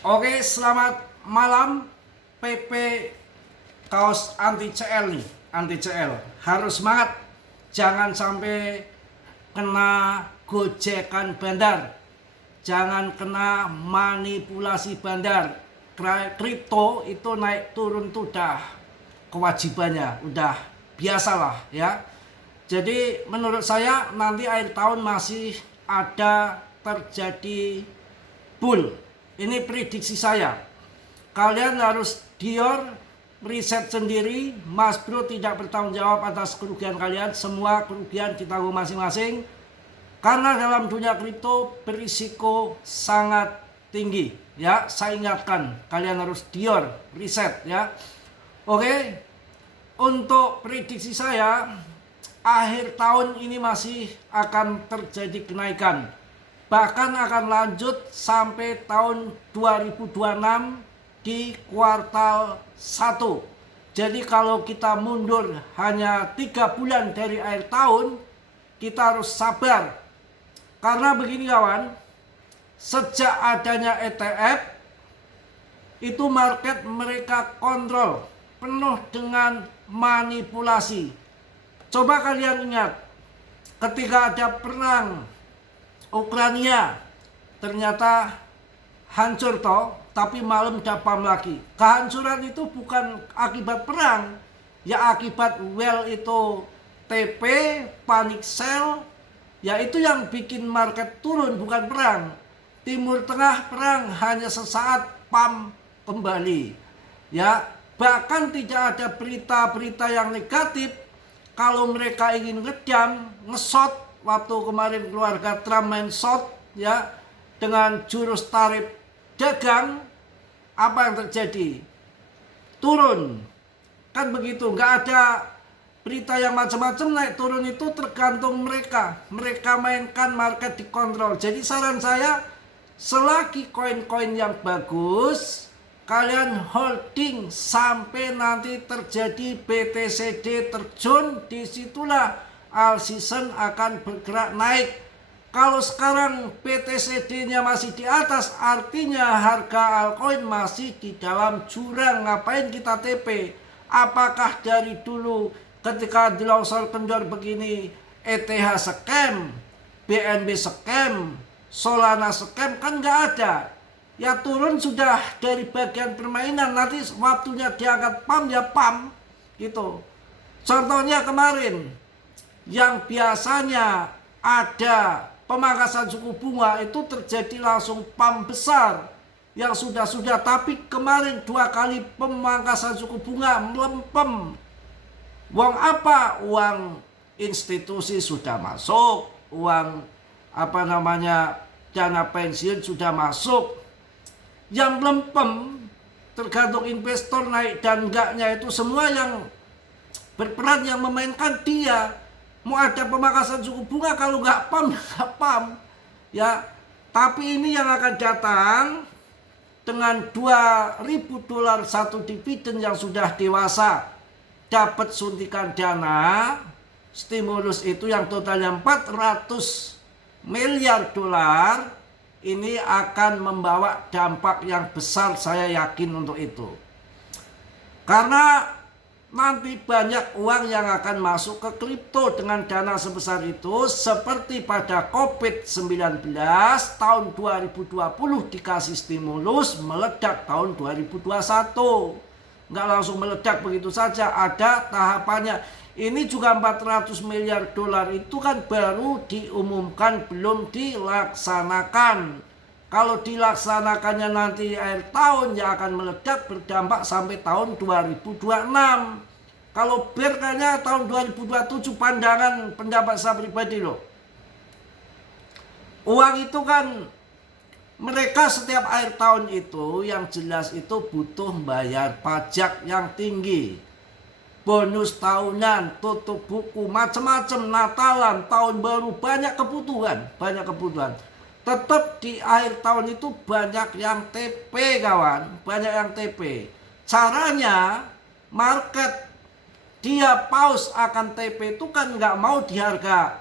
Oke, selamat malam PP kaos anti CL nih, anti CL. Harus semangat, jangan sampai kena gojekan bandar, jangan kena manipulasi bandar. Kripto itu naik turun tuh udah kewajibannya, udah biasalah ya. Jadi menurut saya nanti akhir tahun masih ada terjadi bull. Ini prediksi saya. Kalian harus dior riset sendiri. Mas Bro tidak bertanggung jawab atas kerugian kalian. Semua kerugian ditanggung masing-masing. Karena dalam dunia kripto berisiko sangat tinggi. Ya, saya ingatkan kalian harus dior riset ya. Oke. Untuk prediksi saya, akhir tahun ini masih akan terjadi kenaikan. Bahkan akan lanjut sampai tahun 2026 di kuartal 1. Jadi kalau kita mundur hanya 3 bulan dari akhir tahun, kita harus sabar. Karena begini kawan, sejak adanya ETF, itu market mereka kontrol penuh dengan manipulasi. Coba kalian ingat, ketika ada perang Ukraina, ternyata hancur toh, tapi malam dapam lagi. Kehancuran itu bukan akibat perang, ya akibat itu TP, panic sell, ya itu yang bikin market turun, bukan perang. Timur Tengah perang hanya sesaat, pam kembali. Ya, bahkan tidak ada berita-berita yang negatif. Kalau mereka ingin ngedam, ngesot, waktu kemarin keluarga Trump main short ya dengan jurus tarif dagang, apa yang terjadi? Turun. Kan begitu, nggak ada berita yang macam-macam naik turun, itu tergantung mereka. Mereka mainkan market dikontrol. Jadi saran saya, selagi koin-koin yang bagus, kalian holding sampai nanti terjadi BTCD terjun, disitulah all season akan bergerak naik. Kalau sekarang BTCD-nya masih di atas, artinya harga altcoin masih di dalam jurang. Ngapain kita TP? Apakah dari dulu ketika di longsor kendor begini ETH scam, BNB scam, Solana scam? Kan nggak ada. Ya turun sudah dari bagian permainan, nanti waktunya diangkat pam ya pam gitu. Contohnya kemarin yang biasanya ada pemangkasan suku bunga itu terjadi langsung pam besar yang sudah-sudah, tapi kemarin 2 kali pemangkasan suku bunga melempem. Uang apa? Uang institusi sudah masuk, uang dana pensiun sudah masuk. Yang melempem tergantung investor naik dan enggaknya, itu semua yang berperan, yang memainkan dia. Mau ada pemangkasan suku bunga, kalau nggak pam ya. Tapi ini yang akan datang dengan $2.000 satu dividen yang sudah dewasa, dapat suntikan dana stimulus itu yang totalnya $400 miliar. Ini akan membawa dampak yang besar, saya yakin untuk itu. Karena nanti banyak uang yang akan masuk ke kripto dengan dana sebesar itu, seperti pada COVID-19 tahun 2020 dikasih stimulus, meledak tahun 2021. Nggak langsung meledak begitu saja, ada tahapannya. Ini juga $400 miliar itu kan baru diumumkan, belum dilaksanakan. Kalau dilaksanakannya nanti akhir tahun, ya akan meledak, berdampak sampai tahun 2026. Kalau bear kayaknya tahun 2027, pandangan pendapat saya pribadi loh. Uang itu kan mereka setiap akhir tahun itu yang jelas itu butuh bayar pajak yang tinggi. Bonus tahunan, tutup buku, macam-macam, Natalan, tahun baru, banyak kebutuhan. Tetap di akhir tahun itu banyak yang TP kawan, banyak yang TP. Caranya market dia pause akan TP itu kan nggak mau di harga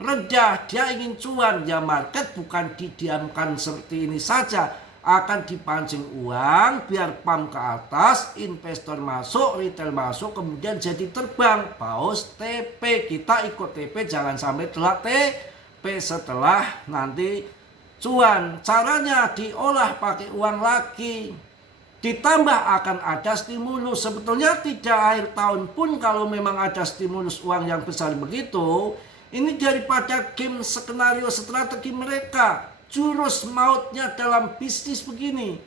rendah, dia ingin cuan. Ya market bukan didiamkan seperti ini saja, akan dipancing uang biar pump ke atas, investor masuk, retail masuk, kemudian jadi terbang. Paus TP, kita ikut TP, jangan sampai telat TP setelah nanti cuan. Caranya diolah pakai uang lagi, ditambah akan ada stimulus. Sebetulnya tidak akhir tahun pun kalau memang ada stimulus uang yang besar begitu, ini daripada game skenario strategi mereka. Jurus mautnya dalam bisnis begini.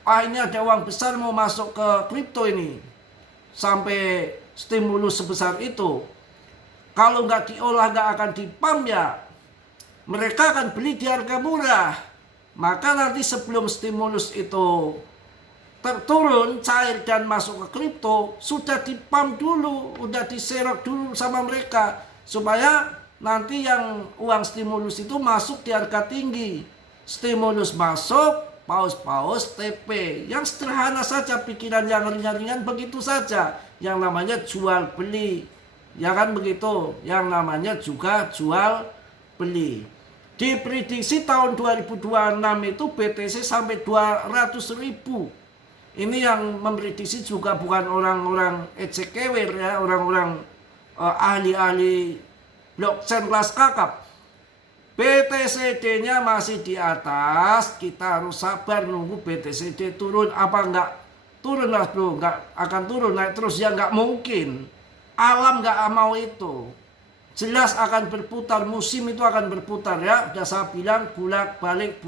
Ini ada uang besar mau masuk ke kripto ini. Sampai stimulus sebesar itu. Kalau nggak diolah, nggak akan dipump ya. Mereka akan beli di harga murah. Maka nanti sebelum stimulus itu turun, cair dan masuk ke kripto, sudah dipump dulu, udah diserok dulu sama mereka. Supaya nanti yang uang stimulus itu masuk di harga tinggi. Stimulus masuk, paus TP. Yang sederhana saja, pikiran yang ringan-ringan begitu saja. Yang namanya jual beli. Ya kan begitu. Yang namanya juga jual beli. Diprediksi tahun 2026 itu BTC sampai 200.000. Ini yang memprediksi juga bukan orang-orang ECKW ya, orang-orang ahli-ahli blockchain kelas kakap. BTCD-nya masih di atas, kita harus sabar nunggu BTCD turun. Apa enggak turun lah bro, enggak akan turun naik terus ya, enggak mungkin. Alam enggak mau itu. Jelas akan berputar, musim itu akan berputar ya. Udah saya bilang bolak-balik.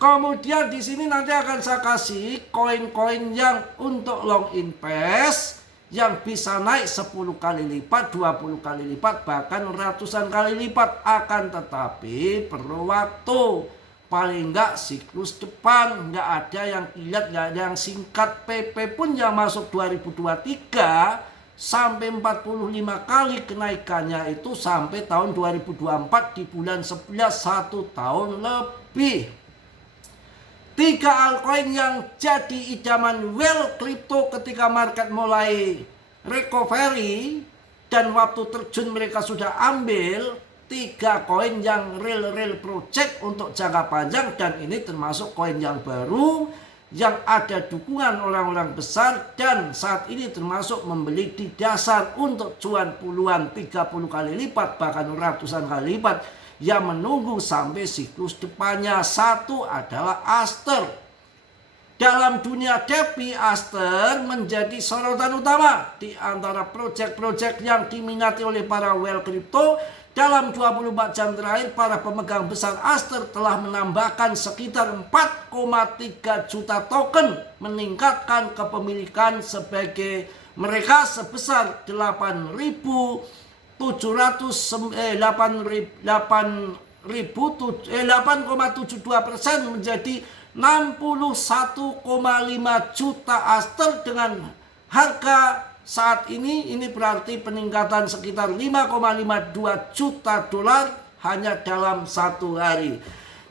Kemudian di sini nanti akan saya kasih koin-koin yang untuk long invest, yang bisa naik 10 kali lipat, 20 kali lipat, bahkan ratusan kali lipat. Akan tetapi perlu waktu. Paling enggak siklus depan, enggak ada yang kilat, enggak ada yang singkat. PP pun yang masuk 2023 sampai 45 kali kenaikannya itu sampai tahun 2024 di bulan 11, 1 tahun lebih. 3 altcoin yang jadi idaman well crypto ketika market mulai recovery dan waktu terjun mereka sudah ambil. 3 koin yang real project untuk jangka panjang, dan ini termasuk koin yang baru yang ada dukungan orang-orang besar dan saat ini termasuk membeli di dasar untuk cuan puluhan, 30 kali lipat, bahkan ratusan kali lipat yang menunggu sampai siklus depannya. Satu adalah Aster. Dalam dunia DeFi, Aster menjadi sorotan utama di antara proyek-proyek yang diminati oleh para whale crypto. Dalam 24 jam terakhir, para pemegang besar Aster telah menambahkan sekitar 4,3 juta token, meningkatkan kepemilikan sebagai mereka sebesar 8,72% menjadi 61,5 juta Aster dengan harga saat ini berarti peningkatan sekitar 5,52 juta dolar hanya dalam 1 hari.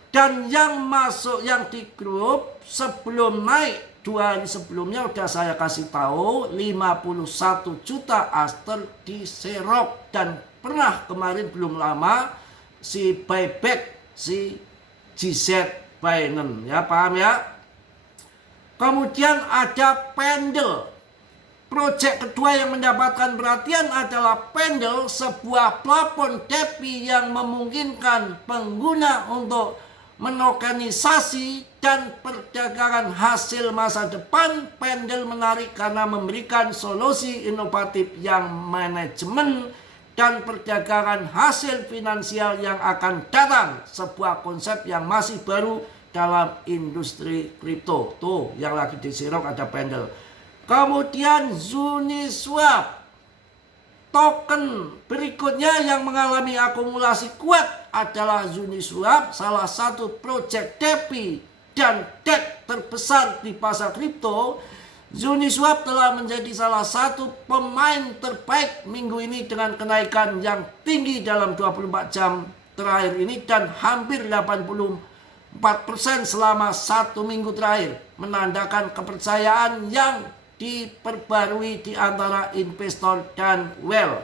Dan yang masuk yang di grup sebelum naik 2 hari sebelumnya udah saya kasih tahu 51 juta Aster diserok, dan pernah kemarin belum lama si buyback si GZ Binance ya, paham ya. Kemudian ada Pendle. Proyek kedua yang mendapatkan perhatian adalah Pendle, sebuah platform DeFi yang memungkinkan pengguna untuk menokenisasi dan perdagangan hasil masa depan. Pendle menarik karena memberikan solusi inovatif yang manajemen dan perdagangan hasil finansial yang akan datang. Sebuah konsep yang masih baru dalam industri kripto. Tuh yang lagi disirok ada Pendle. Kemudian Uniswap, token berikutnya yang mengalami akumulasi kuat adalah Uniswap, salah satu proyek DeFi dan DEX terbesar di pasar kripto. Uniswap telah menjadi salah satu pemain terbaik minggu ini dengan kenaikan yang tinggi dalam 24 jam terakhir ini dan hampir 84% selama 1 minggu terakhir, menandakan kepercayaan yang diperbarui di antara investor dan whale.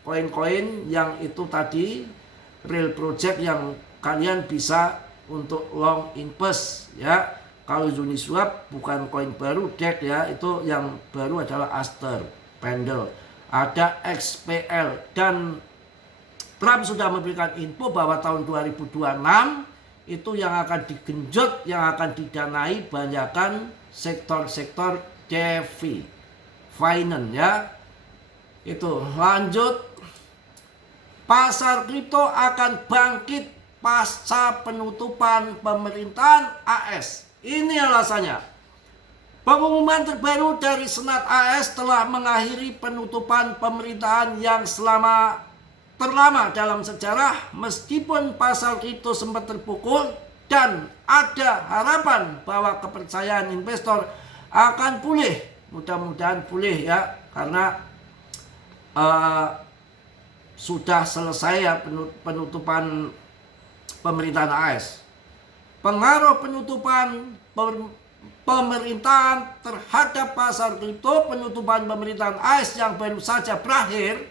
Koin-koin yang itu tadi real project yang kalian bisa untuk long invest ya. Kalau Uniswap bukan koin baru DEX ya, itu yang baru adalah Aster, Pendle, ada XPL, dan Trump sudah memberikan info bahwa tahun 2026 itu yang akan digenjot, yang akan didanai banyakkan sektor-sektor DeFi, finance ya. Itu lanjut, pasar kripto akan bangkit pasca penutupan pemerintahan AS. Ini alasannya. Pengumuman terbaru dari Senat AS telah mengakhiri penutupan pemerintahan yang terlama dalam sejarah, meskipun pasar kripto sempat terpukul dan ada harapan bahwa kepercayaan investor akan pulih. Mudah-mudahan pulih ya, karena sudah selesai ya penutupan pemerintahan AS. Pengaruh penutupan pemerintahan terhadap pasar kripto, penutupan pemerintahan AS yang baru saja berakhir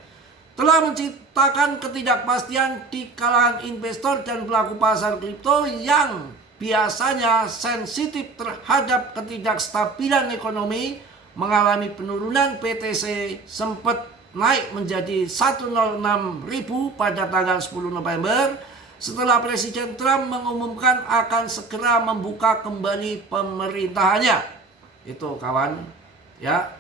telah menciptakan ketidakpastian di kalangan investor dan pelaku pasar kripto yang biasanya sensitif terhadap ketidakstabilan ekonomi. Mengalami penurunan, BTC sempat naik menjadi 106.000 pada tanggal 10 November setelah Presiden Trump mengumumkan akan segera membuka kembali pemerintahannya. Itu kawan ya.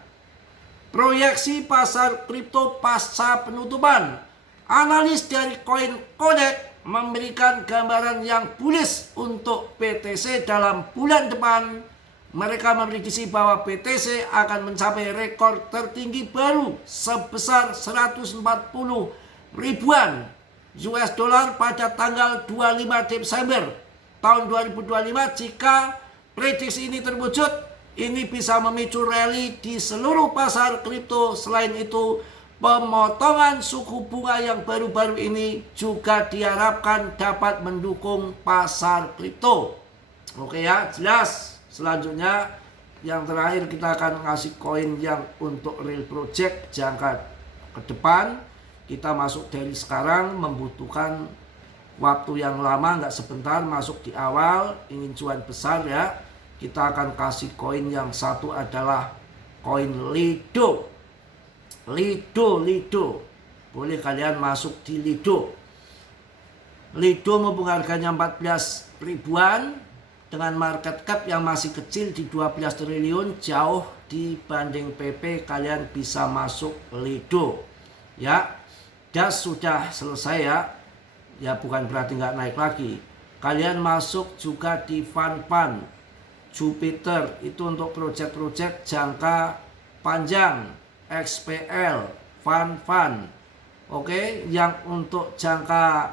Proyeksi pasar kripto pasca penutupan. Analis dari CoinConnect memberikan gambaran yang bullish untuk BTC dalam bulan depan. Mereka memprediksi bahwa BTC akan mencapai rekor tertinggi baru sebesar 140 ribuan US dollar pada tanggal 25 Desember tahun 2025. Jika prediksi ini terwujud, ini bisa memicu rally di seluruh pasar kripto. Selain itu, pemotongan suku bunga yang baru-baru ini juga diharapkan dapat mendukung pasar kripto. Oke ya, jelas. Selanjutnya yang terakhir kita akan ngasih koin yang untuk real project jangka ke depan. Kita masuk dari sekarang membutuhkan waktu yang lama, nggak sebentar, masuk di awal, ingin cuan besar ya. Kita akan kasih koin yang satu adalah koin Lido. Lido. Boleh kalian masuk di Lido. Lido mumpung harganya 14 ribuan dengan market cap yang masih kecil di 12 triliun, jauh dibanding PP, kalian bisa masuk Lido ya. Das sudah selesai ya. Ya bukan berarti nggak naik lagi. Kalian masuk juga di Fun Jupiter, itu untuk proyek-proyek jangka panjang. XPL, Fun. Oke, yang untuk jangka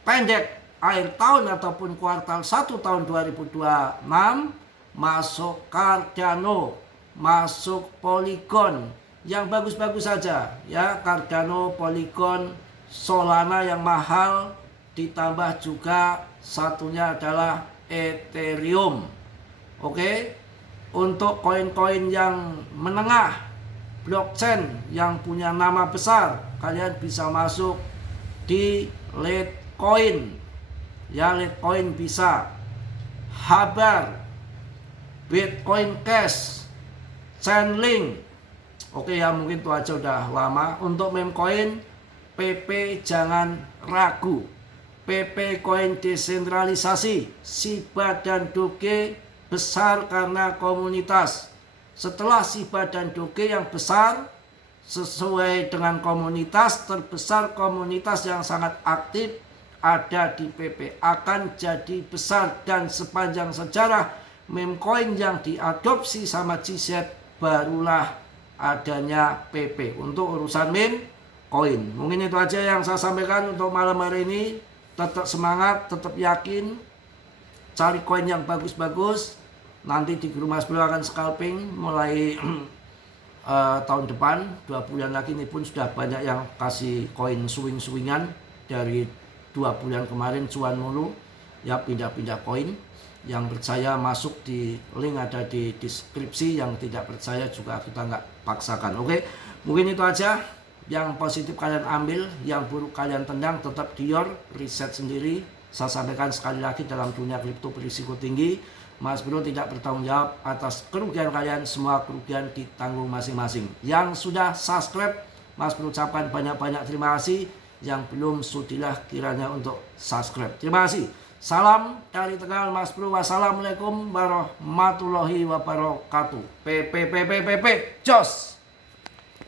pendek akhir tahun ataupun kuartal 1 tahun 2026 masuk Cardano, masuk Polygon yang bagus-bagus saja ya. Cardano, Polygon, Solana yang mahal, ditambah juga satunya adalah Ethereum. Oke, untuk koin-koin yang menengah, blockchain yang punya nama besar, kalian bisa masuk di Litecoin ya. Litecoin bisa, Habar, Bitcoin Cash, Chainlink. Oke ya, mungkin itu aja udah lama. Untuk meme coin, PP jangan ragu. PP koin desentralisasi, Shiba dan Doge besar karena komunitas. Setelah Shiba dan Doge yang besar, sesuai dengan komunitas, terbesar komunitas yang sangat aktif ada di PP akan jadi besar. Dan sepanjang sejarah meme coin yang diadopsi sama GZ barulah adanya PP untuk urusan meme coin. Mungkin itu aja yang saya sampaikan untuk malam hari ini. Tetap semangat, tetap yakin, cari koin yang bagus-bagus. Nanti di Guru Mas Bro akan scalping mulai tahun depan. 2 bulan lagi ini pun sudah banyak yang kasih koin swing-swingan. Dari 2 bulan kemarin cuan mulu ya, pindah-pindah koin. Yang percaya masuk di link ada di deskripsi, yang tidak percaya juga kita nggak paksakan. Oke, mungkin itu aja. Yang positif kalian ambil, yang buruk kalian tendang. Tetap dior, riset sendiri, Saya sampaikan sekali lagi, dalam dunia kripto berisiko tinggi. Mas Bro tidak bertanggung jawab atas kerugian kalian, semua kerugian ditanggung masing-masing. Yang sudah subscribe, Mas Bro ucapkan banyak-banyak terima kasih. Yang belum, sudilah kiranya untuk subscribe. Terima kasih. Salam dari Tegal, Mas Bro. Wassalamualaikum warahmatullahi wabarakatuh. Jos.